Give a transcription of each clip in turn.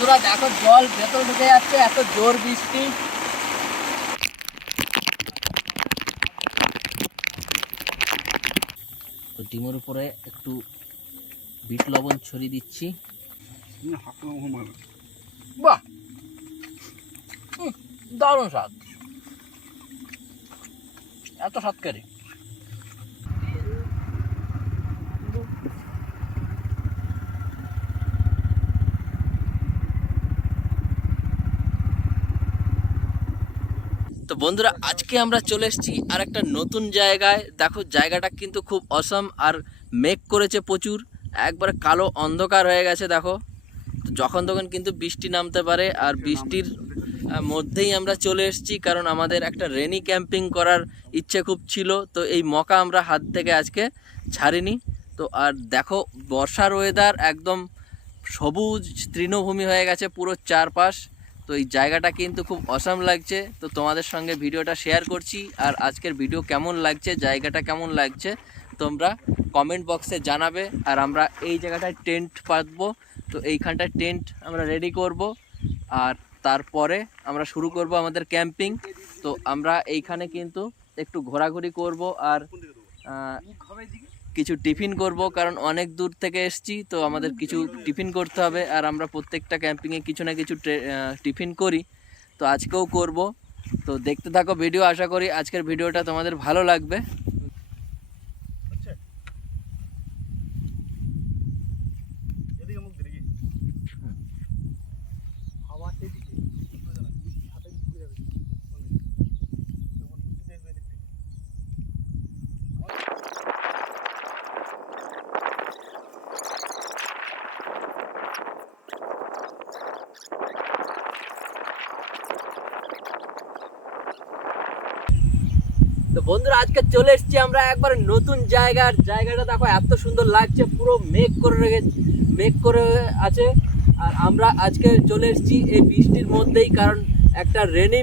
বন্ধুরা দেখো জল ভেতরে ঢুকে যাচ্ছে, এত জোর বৃষ্টি। তো ডিমের উপরে একটু বিট লবণ ছড়িয়ে দিচ্ছি। বাহ, দারুণ স্বাদ, এত স্বাদকারী। তো বন্ধুরা আজকে আমরা চলে এসেছি আর একটা নতুন জায়গায়। দেখো জায়গাটা কিন্তু খুব অসম, আর মেঘ করেছে প্রচুর, একবারে কালো অন্ধকার হয়ে গেছে। দেখো যখন তখন কিন্তু বৃষ্টি নামতে পারে, আর বৃষ্টির মধ্যেই আমরা চলে এসেছি, কারণ আমাদের একটা রেনি ক্যাম্পিং করার ইচ্ছে খুব ছিল। তো এই মকা আমরা হাত থেকে আজকে ছাড়িনি। তো আর দেখো বর্ষার ওয়েদার, একদম সবুজ তৃণভূমি হয়ে গেছে পুরো চারপাশ। তো এই জায়গাটা কিন্তু খুব অসাম লাগছে। তো তোমাদের সঙ্গে ভিডিওটা শেয়ার করছি, আর আজকের ভিডিও কেমন লাগছে, জায়গাটা কেমন লাগছে তোমরা কমেন্ট বক্সে জানাবে। আর আমরা এই জায়গাটায় টেন্ট পাতবো, তো এইখানটায় টেন্ট আমরা রেডি করব, আর তারপরে আমরা শুরু করব আমাদের ক্যাম্পিং। তো আমরা এইখানে কিন্তু একটু ঘোরাঘুরি করব, আর কিছু টিফিন করব, কারণ অনেক দূর থেকে এসেছি, তো আমাদের কিছু টিফিন করতে হবে। আর আমরা প্রত্যেকটা ক্যাম্পিংয়ে কিছু না কিছু টিফিন করি, তো আজকেও করব। তো দেখতে থাকো ভিডিও, আশা করি আজকের ভিডিওটা তোমাদের ভালো লাগবে। তো বন্ধুরা আজকে চলে এসেছি আমরা একবার নতুন জায়গার। জায়গাটা দেখো এত সুন্দর লাগছে, পুরো মেঘ করে আছে। আর আমরা আজকে চলে এসেছি এই বৃষ্টির মধ্যেই, কারণ একটা রেনি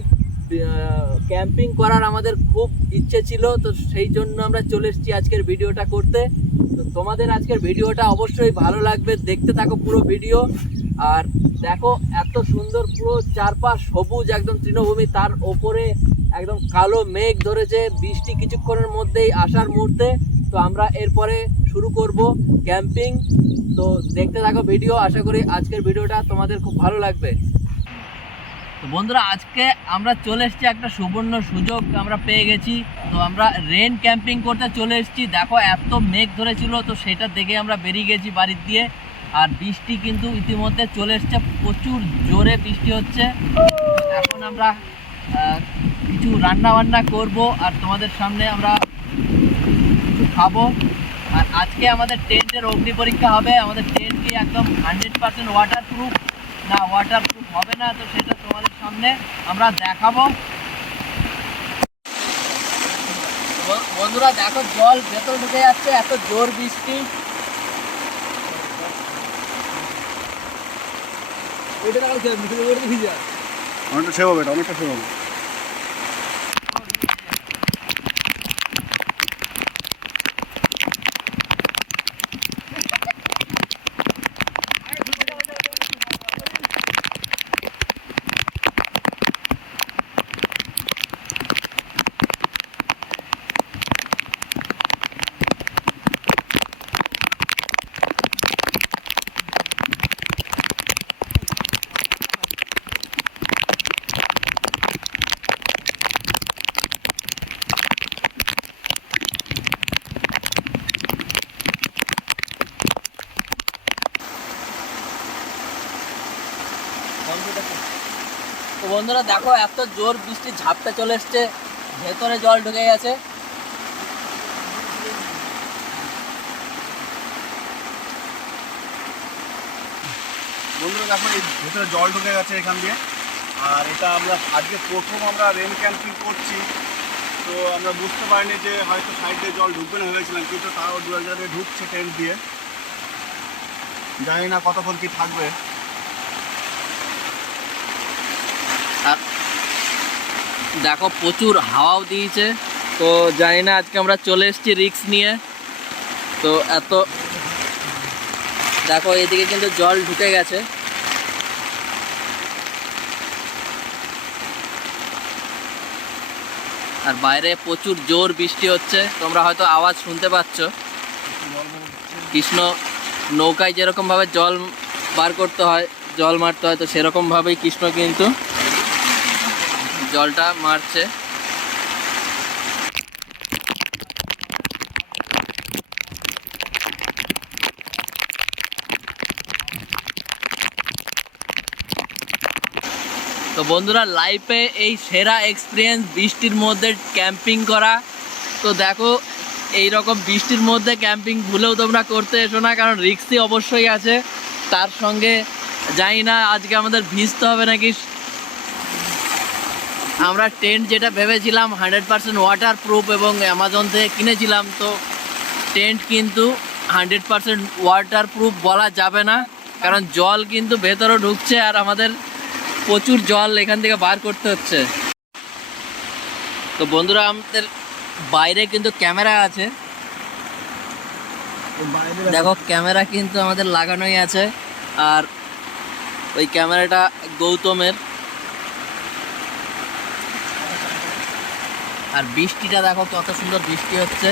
ক্যাম্পিং করার আমাদের খুব ইচ্ছে ছিল। তো সেই জন্য আমরা চলে এসেছি আজকের ভিডিওটা করতে। তো তোমাদের আজকের ভিডিওটা অবশ্যই ভালো লাগবে, দেখতে থাকো পুরো ভিডিও। আর দেখো এত সুন্দর পুরো চারপাশ সবুজ একদম তৃণভূমি, তার ওপরে একদম কালো মেঘ ধরেছে, বৃষ্টি কিছুক্ষণের মধ্যেই আসার মুহূর্তে। তো আমরা এরপরে শুরু করব ক্যাম্পিং। তো দেখতে থাকো ভিডিও, আশা করি আজকের ভিডিওটা তোমাদের খুব ভালো লাগবে। তো বন্ধুরা আজকে আমরা চলে এসেছি, একটা সুবর্ণ সুযোগ আমরা পেয়ে গেছি। তো আমরা রেন ক্যাম্পিং করতে চলে এসেছি। দেখো এত মেঘ ধরেছিল, তো সেটা দেখে আমরা বেরিয়ে গেছি বাড়ির দিয়ে। আর বৃষ্টি কিন্তু ইতিমধ্যে চলে এসছে, প্রচুর জোরে বৃষ্টি হচ্ছে। এখন আমরা কিছু রান্না বান্না করব, আর তোমাদের সামনে আমরা কিছু খাবো। আর আজকে আমাদের টেন্টের অগ্নি পরীক্ষা হবে। আমাদের টেন্টটি একদম 100% ওয়াটারপ্রুফ না ওয়াটারপ্রুফ হবে না, তো সেটা তোমাদের সামনে আমরা দেখাবো। বন্ধুরা দেখো জল ভেতরে ঢুকে যাচ্ছে, এত জোর বৃষ্টি। অনেকটা সেভ হবে, অনেকটা সেভ হবে। তো বন্ধুরা দেখো এত জোর বৃষ্টি, ঝাপটা চলে এসছে, ভেতরে জল ঢুকে গেছে। বন্ধুরা দেখো এই ভেতরে জল ঢুকে গেছে এখান দিয়ে। আর এটা আমরা আজকে প্রথম আমরা রেন ক্যাম্পিং করছি, তো আমরা বুঝতে পারিনি যে হয়তো সাইড দিয়ে জল ঢুকবে না ভেবেছিলাম, কিন্তু তাও দু এক জায়গায় ঢুকছে টেন্ট দিয়ে। জানি না কতক্ষণ কি থাকবে। আর দেখো প্রচুর হাওয়াও দিয়েছে, তো জানি না, আজকে আমরা চলে এসেছি রিস্ক নিয়ে। তো এত দেখো এদিকে কিন্তু জল ঢুকে গেছে। আর বাইরে প্রচুর জোর বৃষ্টি হচ্ছে, তোমরা হয়তো আওয়াজ শুনতে পাচ্ছ। কৃষ্ণ নৌকায় যেরকমভাবে জল বার করতে হয়, জল মারতে হয়, তো সেরকমভাবেই কৃষ্ণ কিন্তু জলটা মারছে। তো বন্ধুরা, লাইফে এই সেরা এক্সপিরিয়েন্স বৃষ্টির মধ্যে ক্যাম্পিং করা। তো দেখো, এই রকম বৃষ্টির মধ্যে ক্যাম্পিং ভুলেও তোমরা করতে এসো না, কারণ রিস্কি অবশ্যই আছে। তার সঙ্গে জানি না আজকে আমাদের ভিজতে হবে নাকি। আমরা টেন্ট যেটা ভেবেছিলাম 100% ওয়াটার প্রুফ এবং অ্যামাজন থেকে কিনেছিলাম, তো টেন্ট কিন্তু 100% ওয়াটার প্রুফ বলা যাবে না, কারণ জল কিন্তু ভেতরে ঢুকছে আর আমাদের প্রচুর জল এখান থেকে বার করতে হচ্ছে। তো বন্ধুরা, আমাদের বাইরে কিন্তু ক্যামেরা আছে, দেখো ক্যামেরা কিন্তু আমাদের লাগানোই আছে। আর ওই ক্যামেরাটা গৌতমের। আর বৃষ্টিটা দেখো কত সুন্দর বৃষ্টি হচ্ছে।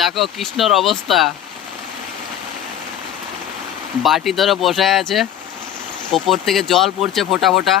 দেখো কৃষ্ণর অবস্থা, বাটি ধরে বসে আছে, ওপর থেকে জল পড়ছে ফোঁটা ফোঁটা।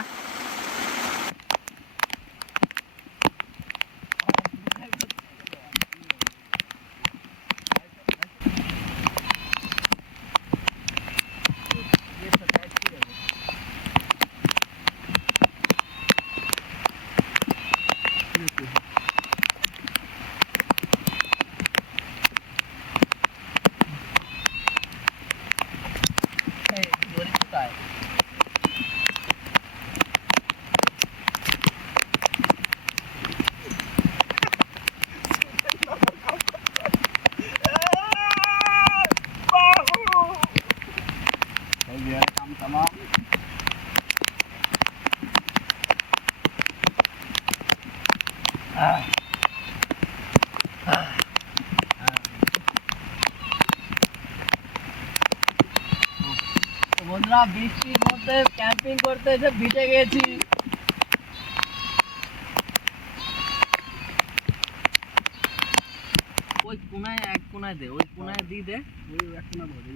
বন্ধুরা, বৃষ্টির মধ্যে ক্যাম্পিং করতে এসে ভিজে গেছি। ওই কোনায় এক কোনায় দে, ওই কোনায় দিয়ে দে, ওই এক কোনা ধরে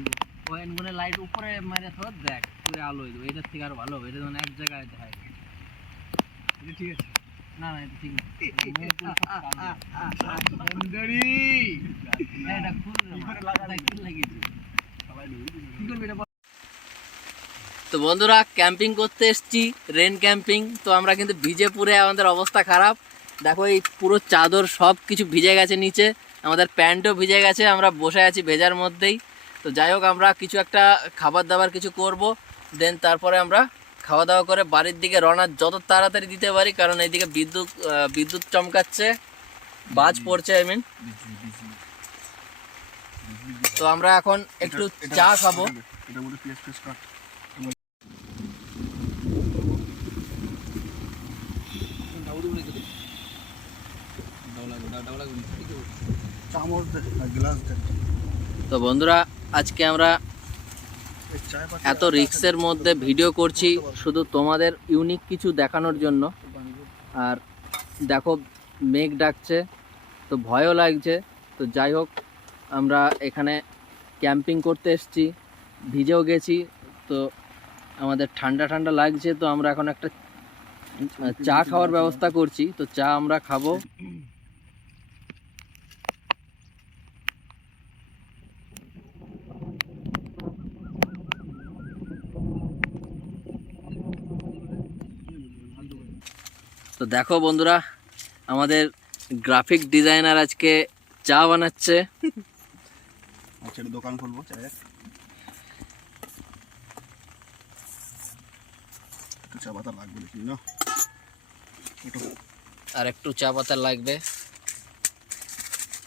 ওই এনগুনে লাইট উপরে মেরে ধর, দেখ পুরো আলো হইবে। এটার থেকে আরো ভালো হবে, এটা মানে এক জায়গায় দেখায়। এটা ঠিক আছে? না না, এটা ঠিক না। এটা খুল লাগিয়েছে। কি করবি এটা? তো বন্ধুরা, ক্যাম্পিং করতে এসেছি, রেন ক্যাম্পিং। তো আমরা কিন্তু ভিজে পুরে আমাদের অবস্থা খারাপ। দেখো এই পুরো চাদর সব কিছু ভিজে গেছে, নিচে আমাদের প্যান্টও ভিজে গেছে, আমরা বসে আছি ভেজার মধ্যেই। তো যাই হোক, আমরা কিছু একটা খাবার দাবার কিছু করব, দেন তারপরে আমরা খাওয়া দাওয়া করে বাড়ির দিকে রওনা যত তাড়াতাড়ি দিতে পারি, কারণ এইদিকে বিদ্যুৎ চমকাচ্ছে, বাজ পড়ছে, আই মিন। তো আমরা এখন একটু চা খাবো। তো বন্ধুরা, আজকে আমরা এত রিস্কের মধ্যে ভিডিও করছি শুধু তোমাদের ইউনিক কিছু দেখানোর জন্য। আর দেখো মেঘ ডাকছে, তো ভয়ও লাগছে। তো যাই হোক, আমরা এখানে ক্যাম্পিং করতে এসেছি, ভিজেও গেছি, তো আমাদের ঠান্ডা ঠান্ডা লাগছে। তো আমরা এখন একটা চা খাওয়ার ব্যবস্থা করছি, তো চা আমরা খাবো। তো দেখো বন্ধুরা, আমাদের গ্রাফিক ডিজাইনার আজকে চা বানাচ্ছে। আচ্ছা, দোকান খুলবো চায়ের। একটু চা পাতা লাগবে দেখি না, একটু আর একটু চা পাতা লাগবে,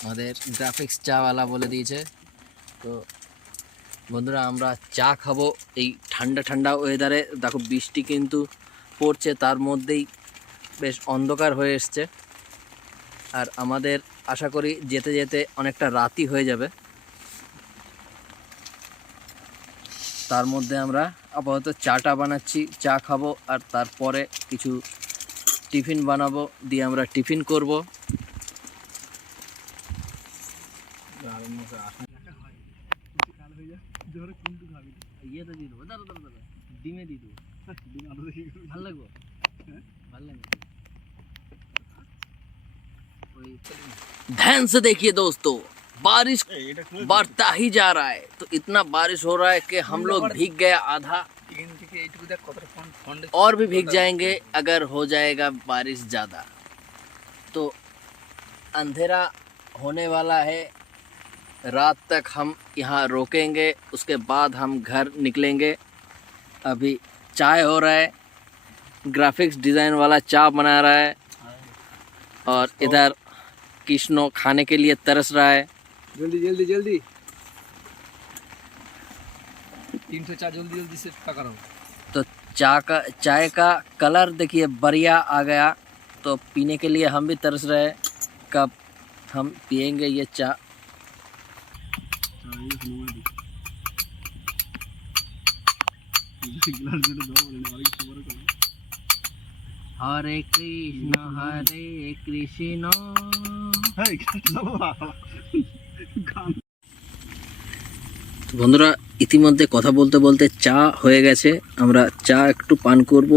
আমাদের গ্রাফিক্স চাওয়ালা বলে দিয়েছে। তো বন্ধুরা আমরা চা খাবো এই ঠান্ডা ঠান্ডা ওয়েদারে। দেখো বৃষ্টি কিন্তু পড়ছে, তার মধ্যেই বেশ অন্ধকার হয়ে এসছে। আর আমাদের আশা করি যেতে যেতে অনেকটা রাতই হয়ে যাবে। তার মধ্যে আমরা আপাতত চাটা বানাচ্ছি, চা খাবো আর তারপরে কিছু টিফিন বানাবো, দিয়ে আমরা টিফিন করব। ইয়ে তো দিয়ে দেবো, ডিমে দিয়ে দেবো, ভালো লাগবে, ভালো লাগবে। ध्यान से देखिए दोस्तों, बारिश बढ़ता ही जा रहा है। तो इतना बारिश हो रहा है कि हम लोग भीग गया आधा, और भी भीग जाएंगे अगर हो जाएगा बारिश ज़्यादा। तो अंधेरा होने वाला है, रात तक हम यहाँ रोकेंगे, उसके बाद हम घर निकलेंगे। अभी चाय हो रहा है, ग्राफिक्स डिज़ाइन वाला चाय बना रहा है, और इधर कृष्णो खाने के लिए तरस रहा है। जल्दी जल्दी जल्दी 300 चाय जल्दी जल्दी से पकड़ो। तो चाय का कलर देखिए बढ़िया आ गया, तो पीने के लिए हम भी तरस रहे हैं। कब हम पिएंगे ये चाय। हरे कृष्ण বন্ধুরা ইতিমধ্যে কথা বলতে বলতে চা হয়ে গেছে, আমরা চা একটু পান করব।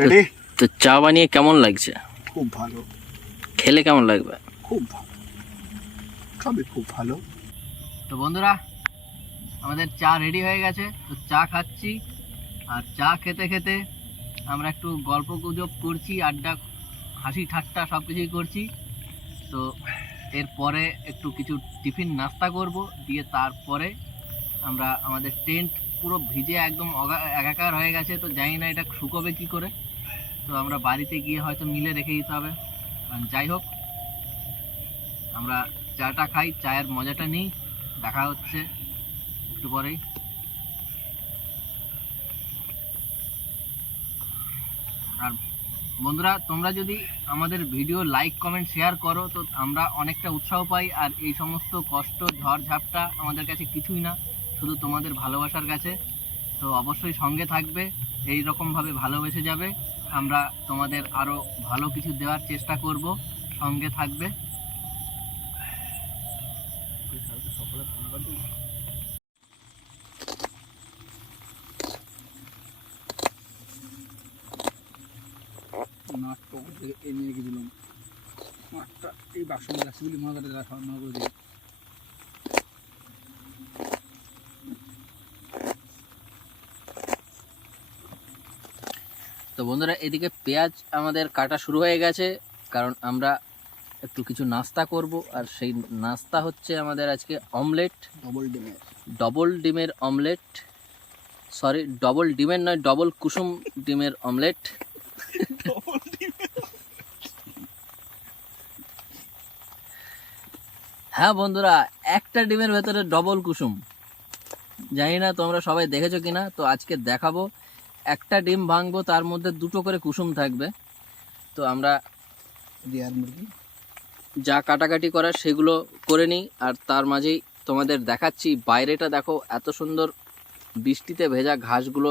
রেডি? তো চা বানিয়ে কেমন লাগছে? খুব ভালো, খেলে কেমন লাগবে? খুব ভালো, সবই খুব ভালো। তো বন্ধুরা আমাদের চা রেডি হয়ে গেছে, তো চা খাচ্ছি। আর চা খেতে খেতে আমরা একটু গল্প গুজব করছি, আড্ডা হাসি ঠাট্টা সব কিছুই করছি। তো এরপরে একটু কিছু টিফিন নাস্তা করব, দিয়ে তারপরে আমরা আমাদের টেন্ট পুরো ভিজে একদম একাকার হয়ে গেছে, তো জানি না এটা শুকোবে কি করে। তো আমরা বাড়িতে গিয়ে হয়তো মিলে রেখে দিতে হবে। যাই হোক আমরা চাটা খাই, চায়ের মজাটা নিই। দেখা হচ্ছে একটু পরেই। আর বন্ধুরা তোমরা যদি আমাদের ভিডিও লাইক কমেন্ট শেয়ার করো, তো আমরা অনেকটা উৎসাহ পাই। আর এই সমস্ত কষ্ট ঝড় ঝাপটা আমাদের কাছে কিছুই না, শুধু তোমাদের ভালোবাসার কাছে। তো অবশ্যই সঙ্গে থাকবে, এই রকমভাবে ভালোবেসে যাবে। আমরা তোমাদের আরও ভালো কিছু দেওয়ার চেষ্টা করব, সঙ্গে থাকবে। নাটটা এনে রেখে দিলাম, নাটটা এই বাক্সগুলি গাছগুলি মনে করে রাখা মনে করে দিই। তো বন্ধুরা এদিকে পেঁয়াজ আমাদের কাটা শুরু হয়ে গেছে, কারণ আমরা একটু কিছু নাস্তা করব। আর সেই নাস্তা হচ্ছে আমাদের আজকে অমলেট, ডবল ডিমের অমলেট। সরি, ডবল ডিমের নয়, ডবল কুসুম ডিমের অমলেট। হ্যাঁ বন্ধুরা, একটা ডিমের ভেতরে ডবল কুসুম। জানি না তোমরা সবাই দেখেছো কিনা, তো আজকে দেখাবো। একটা ডিম ভাঙবো, তার মধ্যে দুটো করে কুসুম থাকবে। তো আমরা দেয়ার মুরগি যা কাটাকাটি করার সেগুলো করে নিই, আর তার মাঝেই তোমাদের দেখাচ্ছি বাইরেটা দেখো, এত সুন্দর বৃষ্টিতে ভেজা ঘাসগুলো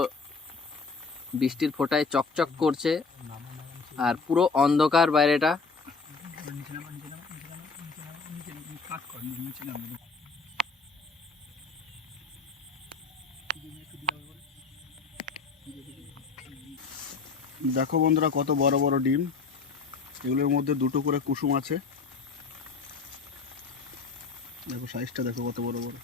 বৃষ্টির ফোঁটায় চকচক করছে, আর পুরো অন্ধকার বাইরেটা। দেখো বন্ধুরা কত বড় বড় ডিম, এগুলোর মধ্যে দুটো করে কুসুম আছে। দেখো সাইজটা দেখো কত বড় বড়।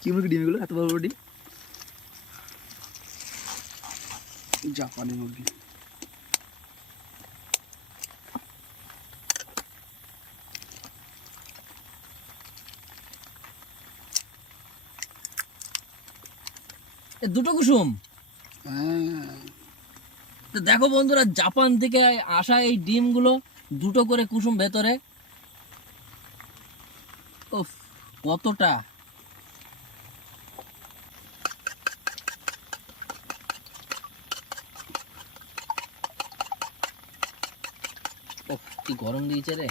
কি মুরগি ডিম এগুলো, এত বড় বড় ডিম? জাপানি মুরগি। দুটো কুসুম। হ্যাঁ, তো দেখো বন্ধুরা, জাপান থেকে আসা এই ডিমগুলো, দুটো করে কুসুম ভেতরে। উফ, কতটা! উফ, কি গরম দিয়েছে রে।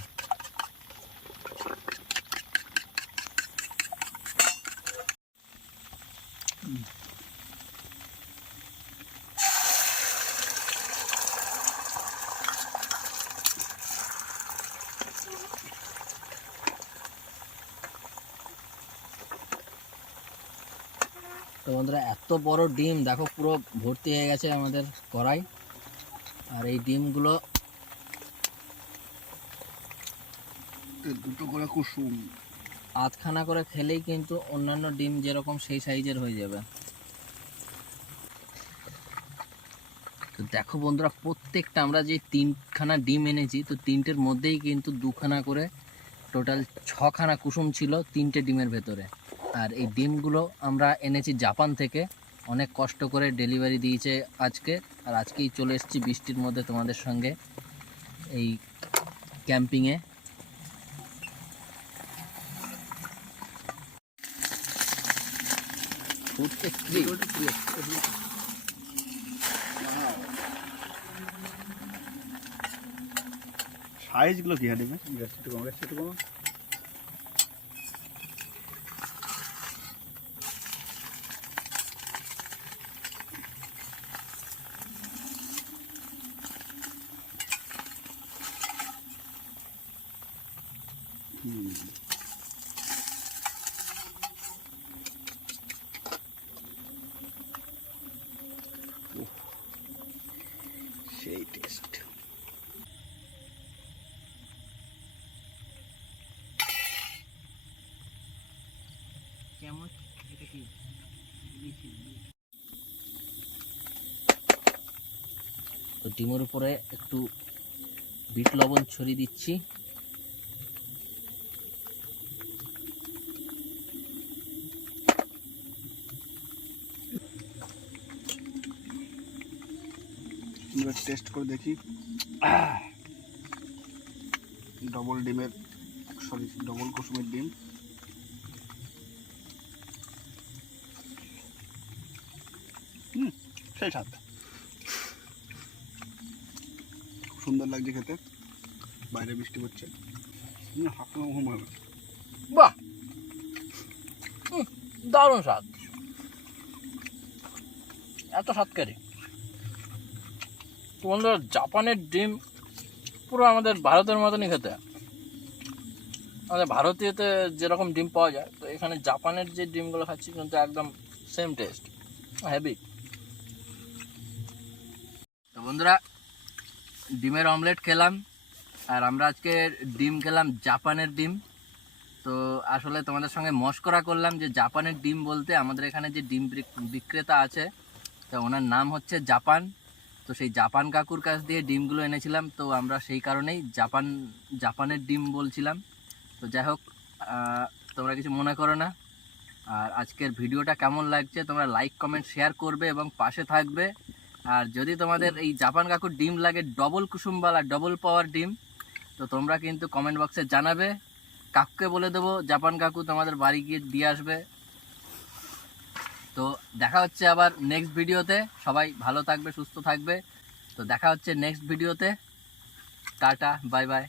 তো বন্ধুরা, এত বড় ডিম দেখো, পুরো ভর্তি হয়ে গেছে আমাদের কড়াই। আর এই ডিমগুলো দুটো করে কুসুম। আধখানা করে খেলেই কিন্তু অন্যান্য ডিম যেরকম সেই সাইজের হয়ে যাবে। তো দেখো বন্ধুরা, প্রত্যেকটা আমরা যে 3খানা ডিম এনেছি, তো 3টের মধ্যেই কিন্তু 2খানা করে, টোটাল 6খানা কুসুম ছিল 3টে ডিমের ভেতরে। আর এই ডিমগুলো আমরা এনেছি জাপান থেকে, অনেক কষ্ট করে ডেলিভারি দিয়েছে আজকে। আর আজকেই চলে এসেছি বৃষ্টির মধ্যে তোমাদের সঙ্গে এই ক্যাম্পিংয়ে। সাইজগুলো কি হাঁটিবে? সেই টেস্ট। কেমন এটা কি? তো ডিমের উপরে একটু বিট লবণ ছড়িয়ে দিচ্ছি। এবার টেস্ট করে দেখি। ডবল ডিমের, সরি ডবল কুসুমের ডিম। সেই স্বাদ, খুব সুন্দর লাগছে খেতে। বাইরে বৃষ্টি পড়ছে। হাঁকানো ঘুম হবে। বাহ, দারুণ স্বাদ, এত স্বাদকারী। তো বন্ধুরা, জাপানের ডিম পুরো আমাদের ভারতের মতনই খেতে। আমাদের ভারতীয়তে যেরকম ডিম পাওয়া যায়, তো এখানে জাপানের যে ডিমগুলো খাচ্ছি কিন্তু একদম সেম টেস্ট, হেভি। তো বন্ধুরা, ডিমের অমলেট খেলাম, আর আমরা আজকে ডিম খেলাম জাপানের ডিম। তো আসলে তোমাদের সঙ্গে মশকরা করলাম যে জাপানের ডিম বলতে আমাদের এখানে যে ডিম বিক্রেতা আছে, তো ওনার নাম হচ্ছে জাপান। তো সেই জাপান কাকুর কাছ দিয়ে ডিমগুলো এনেছিলাম, তো আমরা সেই কারণেই জাপানের ডিম বলছিলাম। তো যাই হোক, তোমরা কিছু মনে করো না। আর আজকের ভিডিওটা কেমন লাগছে তোমরা লাইক কমেন্ট শেয়ার করবে এবং পাশে থাকবে। আর যদি তোমাদের এই জাপান কাকুর ডিম লাগে, ডবল কুসুমওয়ালা ডবল পাওয়ার ডিম, তো তোমরা কিন্তু কমেন্ট বক্সে জানাবে। কাকুকে বলে দেবো জাপান কাকু তোমাদের বাড়ি গিয়ে দিয়ে আসবে। তো দেখা হচ্ছে আবার নেক্সট ভিডিওতে। সবাই ভালো থাকবে, সুস্থ থাকবে। তো দেখা হচ্ছে নেক্সট ভিডিওতে। Tata, bye bye.